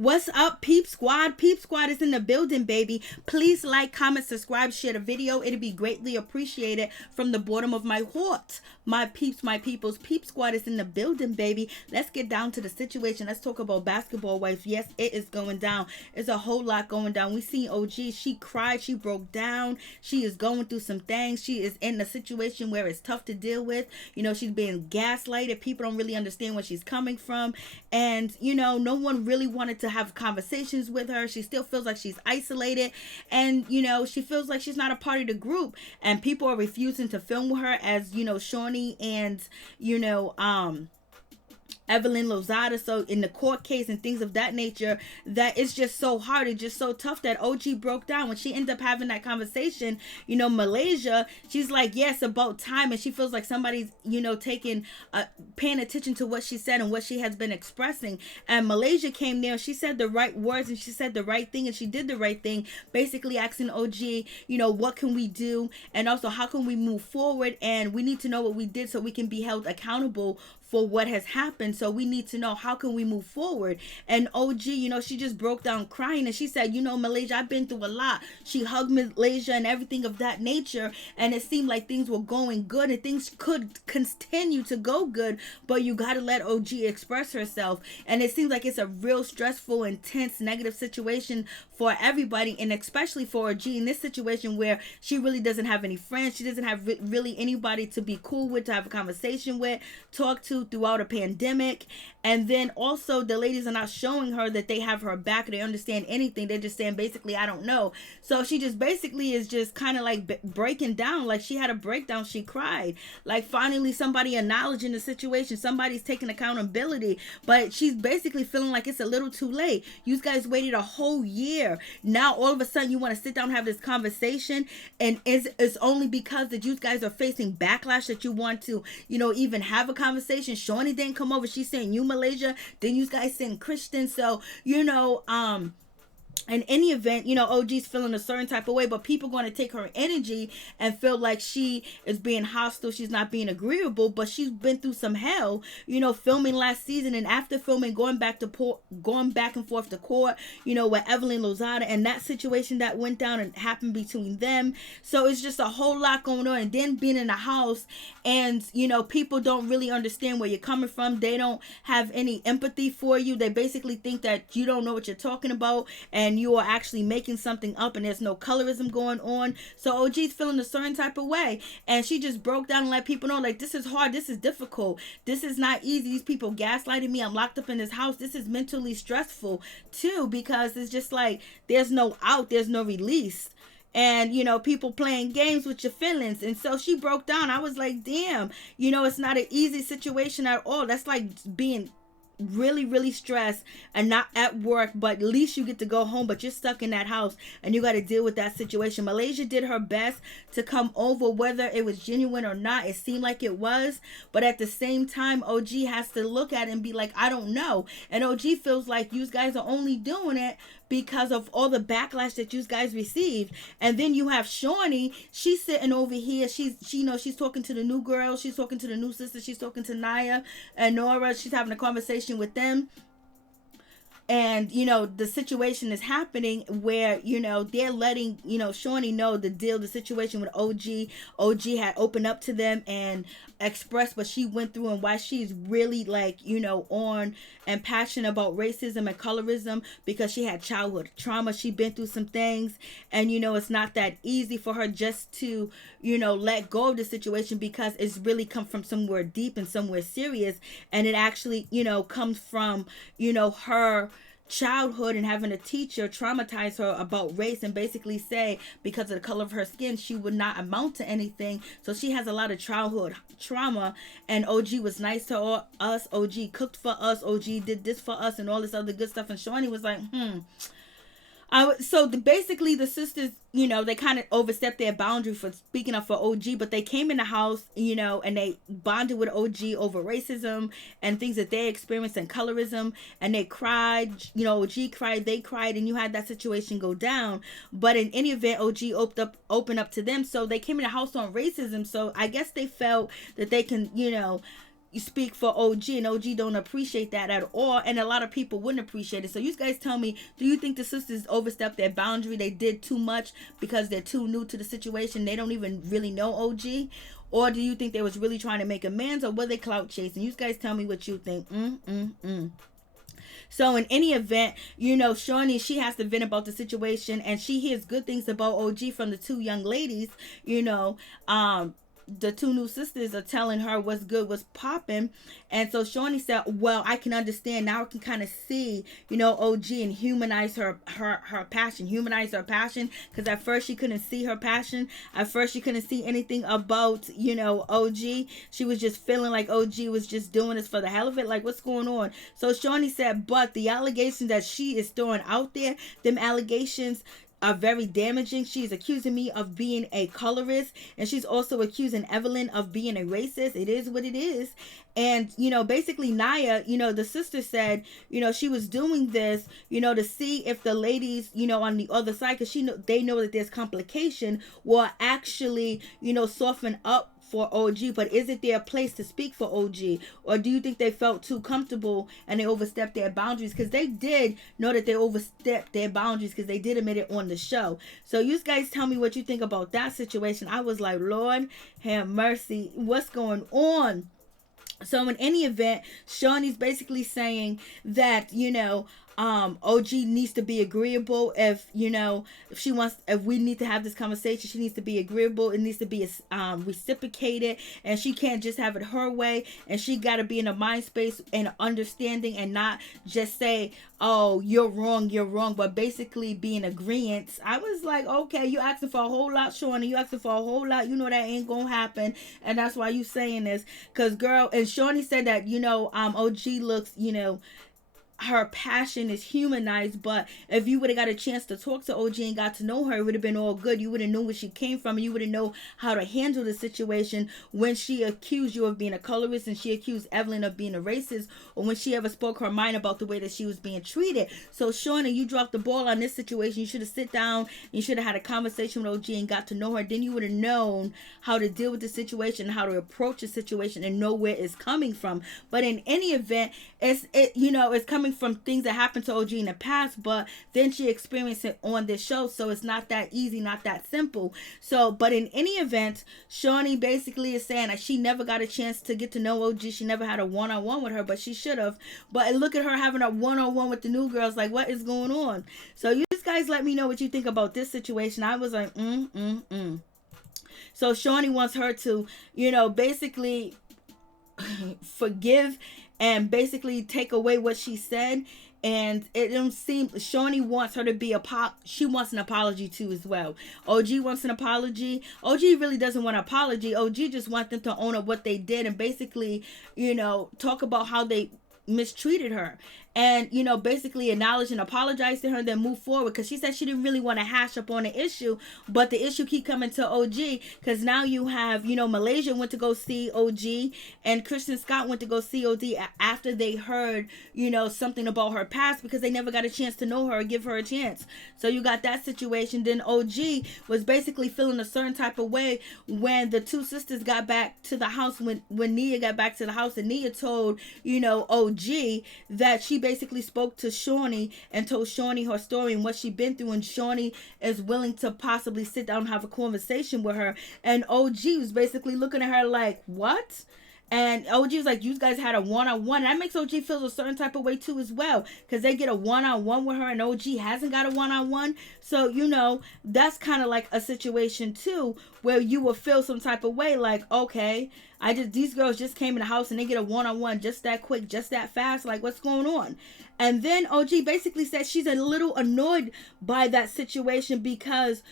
What's up, Peep Squad? Peep Squad is in the building, baby. Please like, comment, subscribe, share the video. It'd be greatly appreciated from the bottom of my heart. My peeps, my peoples. Peep Squad is in the building, baby. Let's get down to the situation. Let's talk about basketball wife. Yes, it is going down. There's a whole lot going down. We seen OG. She cried. She broke down. She is going through some things. She is in a situation where it's tough to deal with. You know, she's being gaslighted. People don't really understand where she's coming from. And, you know, no one really wanted to have conversations with her. She still feels like she's isolated, and you know, she feels like she's not a part of the group, and people are refusing to film with her, as you know, Shaunie and you know, EvelynLozada. So in the court case and things of that nature, that it's just so hard and just so tough that OG broke down when she ended up having that conversation. You know, Malaysia, she's like, yes, about time, and she feels like somebody's, you know, taking paying attention to what she said and what she has been expressing. And Malaysia came there, she said the right words and she said the right thing and she did the right thing, basically asking OG, you know, what can we do, and also how can we move forward, and we need to know what we did so we can be held accountable for what has happened. So we need to know how can we move forward. And OG, you know, she just broke down crying and she said, you know, Malaysia, I've been through a lot. She hugged Malaysia and everything of that nature, and it seemed like things were going good and things could continue to go good, but you got to let OG express herself. And it seems like it's a real stressful, intense, negative situation for everybody, and especially for OG in this situation where she really doesn't have any friends. She doesn't have really anybody to be cool with, to have a conversation with, talk to throughout a pandemic. And then also the ladies are not showing her that they have her back, they understand anything. They're just saying basically, I don't know. So she just basically is just kind of like breaking down. Like she had a breakdown. She cried. Like finally somebody acknowledging the situation, somebody's taking accountability. But she's basically feeling like it's a little too late. You guys waited a whole year. Now all of a sudden you want to sit down and have this conversation, and it's only because that you guys are facing backlash that you want to, you know, even have a conversation. Shaunie didn't come over. She's saying you Malaysia, then you guys send Kristen. So you know, in any event, you know, OG's feeling a certain type of way, but people going to take her energy and feel like she is being hostile, she's not being agreeable. But she's been through some hell, you know, filming last season, and after filming going back and forth to court, you know, with EvelynLozada and that situation that went down and happened between them. So it's just a whole lot going on, and then being in the house, and you know, people don't really understand where you're coming from. They don't have any empathy for you. They basically think that you don't know what you're talking about, and you are actually making something up, and there's no colorism going on. So OG's feeling a certain type of way, and she just broke down and let people know, like, this is hard, this is difficult, this is not easy. These people gaslighting me, I'm locked up in this house. This is mentally stressful too, because it's just like there's no out, there's no release. And you know, people playing games with your feelings. And so she broke down. I was like, damn, you know, it's not an easy situation at all. That's like being really stressed and not at work, but at least you get to go home, but you're stuck in that house and you got to deal with that situation. Malaysia did her best to come over, whether it was genuine or not. It seemed like it was, but at the same time, OG has to look at it and be like, I don't know. And OG feels like you guys are only doing it because of all the backlash that you guys received. And then you have Shaunie, she's sitting over here, she you know, she's talking to the new girl, she's talking to the new sister, she's talking to Nia and Noria, she's having a conversation with them. And, you know, the situation is happening where, you know, they're letting, you know, Shaunie know the situation with OG. OG had opened up to them and expressed what she went through and why she's really, like, you know, on and passionate about racism and colorism, because she had childhood trauma. She been through some things, and, you know, it's not that easy for her just to, you know, let go of the situation, because it's really come from somewhere deep and somewhere serious. And it actually, you know, comes from, you know, her childhood and having a teacher traumatize her about race and basically say because of the color of her skin she would not amount to anything. So she has a lot of childhood trauma, and OG was nice to us, OG cooked for us, OG did this for us and all this other good stuff. And Shaunie was like, basically the sisters, you know, they kind of overstepped their boundary for speaking up for OG, but they came in the house, you know, and they bonded with OG over racism and things that they experienced and colorism, and they cried, you know, OG cried, they cried, and you had that situation go down. But in any event, OG opened up to them, so they came in the house on racism. So I guess they felt that they can, you know, you speak for OG, and OG don't appreciate that at all, and a lot of people wouldn't appreciate it. So you guys tell me, do you think the sisters overstepped their boundary? They did too much because they're too new to the situation, they don't even really know OG? Or do you think they was really trying to make amends, or were they clout chasing? You guys tell me what you think. So in any event, Shaunie, she has to vent about the situation, and she hears good things about OG from the two young ladies. The two new sisters are telling her what's good, what's popping. And so Shaunie said, well, I can understand now. I can kind of see, OG, and humanize her passion, because at first she couldn't see her passion. At first she couldn't see anything about, OG. She was just feeling like OG was just doing this for the hell of it. Like, what's going on? So Shaunie said, but the allegations that she is throwing out there, them allegations are very damaging. She's accusing me of being a colorist, and she's also accusing Evelyn of being a racist. It is what it is. And basically Naya, the sister said, she was doing this, to see if the ladies, on the other side, because they know that there's complication, will actually, soften up for OG. But is it their place to speak for OG, or do you think they felt too comfortable and they overstepped their boundaries? Because they did know that they overstepped their boundaries, because they did admit it on the show. So you guys tell me what you think about that situation. I was like, Lord have mercy, what's going on? So in any event, Shaunie's basically saying that, OG needs to be agreeable. If if we need to have this conversation, she needs to be agreeable. It needs to be reciprocated, and she can't just have it her way, and she got to be in a mind space and understanding, and not just say, oh, you're wrong, but basically be in agreement. I was like, okay, you asking for a whole lot, Shaunie. You asking for a whole lot. That ain't gonna happen, and that's why you saying this. Because girl, and Shaunie said that, OG looks, her passion is humanized. But if you would have got a chance to talk to OG and got to know her, it would have been all good. You would have known where she came from, and you would have known how to handle the situation when she accused you of being a colorist, and she accused Evelyn of being a racist, or when she ever spoke her mind about the way that she was being treated. So Shaunie, you dropped the ball on this situation. You should have sit down, and you should have had a conversation with OG and got to know her. Then you would have known how to deal with the situation, how to approach the situation, and know where it's coming from. But in any event, it's coming from things that happened to OG in the past, but then she experienced it on this show, so it's not that easy, not that simple. So, but in any event, Shaunie basically is saying that she never got a chance to get to know OG. She never had a one-on-one with her, but she should have. But look at her having a one-on-one with the new girls. Like, what is going on? So you guys let me know what you think about this situation. I was like, So Shaunie wants her to, basically forgive and basically take away what she said. And it don't seem, Shaunie wants her to be she wants an apology too as well. OG wants an apology. OG really doesn't want an apology. OG just wants them to own up what they did, and basically, talk about how they mistreated her, and basically acknowledge and apologize to her, and then move forward. Because she said she didn't really want to hash up on the issue, but the issue keep coming to OG, because now you have Malaysia went to go see OG, and Kristen Scott went to go see OG after they heard something about her past, because they never got a chance to know her or give her a chance. So you got that situation. Then OG was basically feeling a certain type of way when the two sisters got back to the house, when Nia got back to the house, and Nia told OG that she basically spoke to Shaunie and told Shaunie her story and what she'd been through, and Shaunie is willing to possibly sit down and have a conversation with her. And OG was basically looking at her like, what? And OG was like, you guys had a one-on-one. That makes OG feel a certain type of way too as well, because they get a one-on-one with her, and OG hasn't got a one-on-one. So that's kind of like a situation too, where you will feel some type of way, like, okay, these girls just came in the house and they get a one-on-one just that quick, just that fast. Like, what's going on? And then OG basically said she's a little annoyed by that situation, because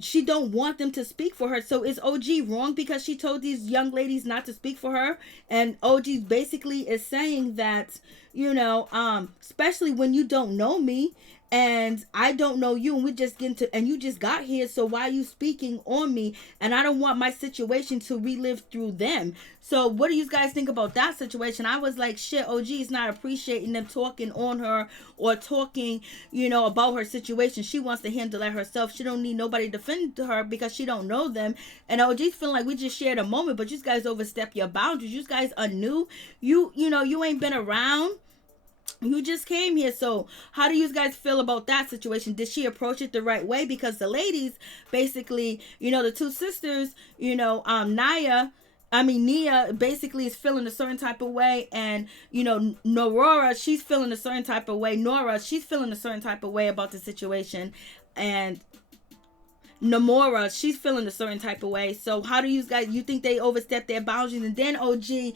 she don't want them to speak for her. So is OG wrong because she told these young ladies not to speak for her? And OG basically is saying that, especially when you don't know me, and I don't know you, and we just get into, and you just got here, so why are you speaking on me? And I don't want my situation to relive through them. So what do you guys think about that situation? I was like, shit, OG is not appreciating them talking on her or talking, about her situation. She wants to handle that herself. She don't need nobody to defend her because she don't know them. And OG's feeling like we just shared a moment, but you guys overstep your boundaries. You guys are new. You ain't been around. You just came here. So how do you guys feel about that situation? Did she approach it the right way? Because the ladies, basically, the two sisters, Nia basically is feeling a certain type of way, and Noria, she's feeling a certain type of way. Nora, she's feeling a certain type of way about the situation, and Namora, she's feeling a certain type of way. So how do you guys, you think they overstepped their boundaries? And then OG,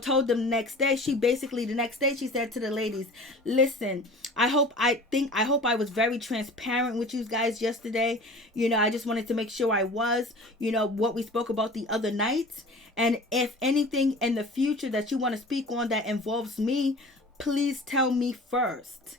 told them the next day, the next day she said to the ladies, listen, I hope I was very transparent with you guys yesterday. I just wanted to make sure I was, what we spoke about the other night. And if anything in the future that you want to speak on that involves me, please tell me first.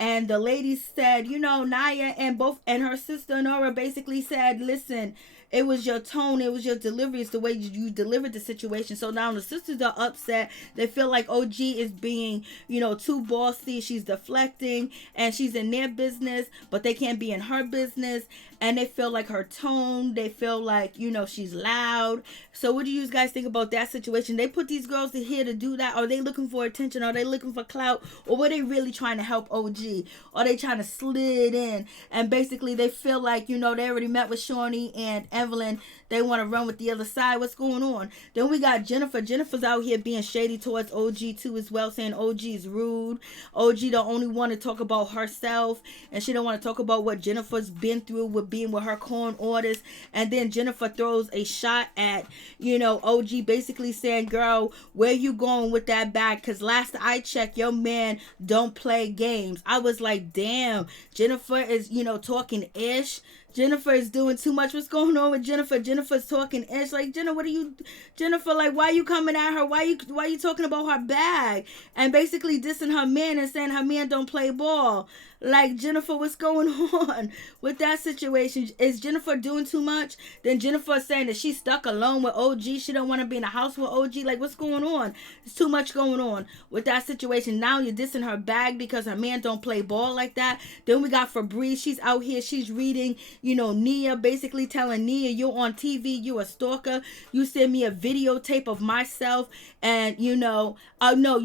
And the lady said, Naya and her sister Nora basically said, listen, it was your tone, it was your delivery, it's the way you delivered the situation. So now the sisters are upset. They feel like OG is being, too bossy. She's deflecting and she's in their business, but they can't be in her business. And they feel like her tone, they feel like, she's loud. So what do you guys think about that situation? They put these girls here to do that. Are they looking for attention? Are they looking for clout? Or were they really trying to help OG? Are they trying to slid in? And basically they feel like, they already met with Shaunie and Evelyn. They want to run with the other side. What's going on? Then we got Jennifer. Jennifer's out here being shady towards OG too as well, saying OG is rude. OG don't only want to talk about herself, and she don't want to talk about what Jennifer's been through with being with her corn orders. And then Jennifer throws a shot at, OG, basically saying, girl, where you going with that bag? Because last I checked, your man don't play games. I was like, damn, Jennifer is, talking ish. Jennifer is doing too much. What's going on with Jennifer? Jennifer's talking ish. Like, Jennifer, like, why you coming at her? Why you talking about her bag? And basically dissing her man and saying her man don't play ball. Like, Jennifer, what's going on with that situation? Is Jennifer doing too much? Then Jennifer is saying that she's stuck alone with OG. She don't want to be in a house with OG. Like, what's going on? There's too much going on with that situation. Now you're dissing her bag because her man don't play ball like that. Then we got Febreze. She's out here. She's reading, Nia, basically telling Nia, you're on TV. You a stalker. You send me a videotape of myself. And, you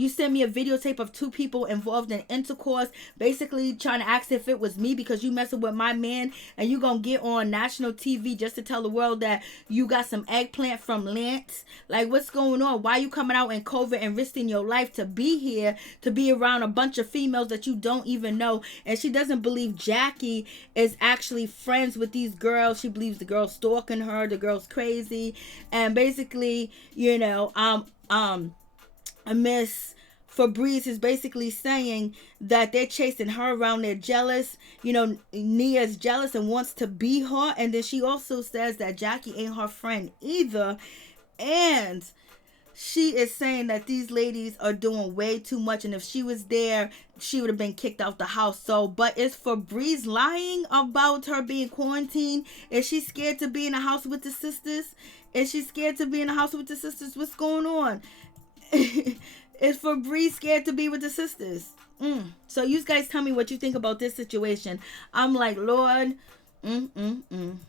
send me a videotape of two people involved in intercourse. Basically trying to ask if it was me because you messing with my man, and you gonna get on national TV just to tell the world that you got some eggplant from Lance. Like, what's going on? Why you coming out in COVID and risking your life to be here, to be around a bunch of females that you don't even know? And she doesn't believe Jackie is actually friends with these girls. She believes the girl's stalking her, the girl's crazy. And basically, Miss Febreze is basically saying that they're chasing her around. They're jealous. Nia's jealous and wants to be her. And then she also says that Jackie ain't her friend either. And she is saying that these ladies are doing way too much. And if she was there, she would have been kicked out the house. So, but is Febreze lying about her being quarantined? Is she scared to be in a house with the sisters? Is she scared to be in a house with the sisters? What's going on? Is Febreze scared to be with the sisters? So you guys tell me what you think about this situation. I'm like, Lord,